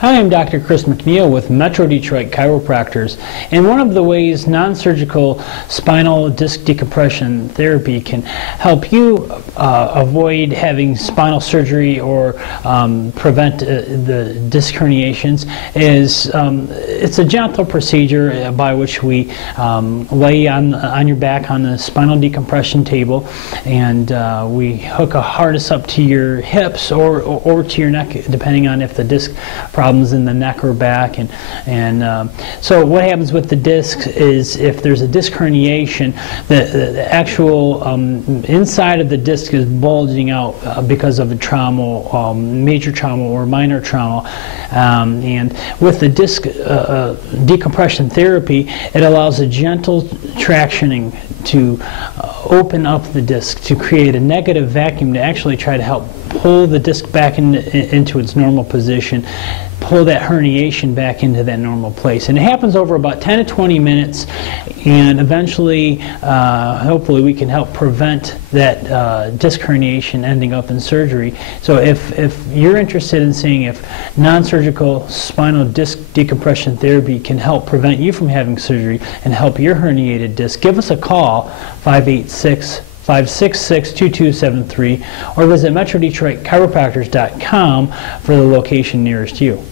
Hi, I'm Dr. Chris McNeil with Metro Detroit Chiropractors, and one of the ways non-surgical spinal disc decompression therapy can help you avoid having spinal surgery or prevent the disc herniations is it's a gentle procedure by which we lay on your back on the spinal decompression table, and we hook a harness up to your hips or to your neck, depending on if the disc problems in the neck or back. And so what happens with the disc is if there's a disc herniation, the actual inside of the disc is bulging out because of a trauma, major trauma or minor trauma. And with the disc decompression therapy, it allows a gentle tractioning to open up the disc, to create a negative vacuum to actually try to help pull the disc back into its normal position, pull that herniation back into that normal place. And it happens over about 10 to 20 minutes, and eventually, hopefully, we can help prevent that disc herniation ending up in surgery. So if you're interested in seeing if non-surgical spinal disc decompression therapy can help prevent you from having surgery and help your herniated disc, give us a call, 586-566-2273, or visit MetroDetroitChiropractors.com for the location nearest you.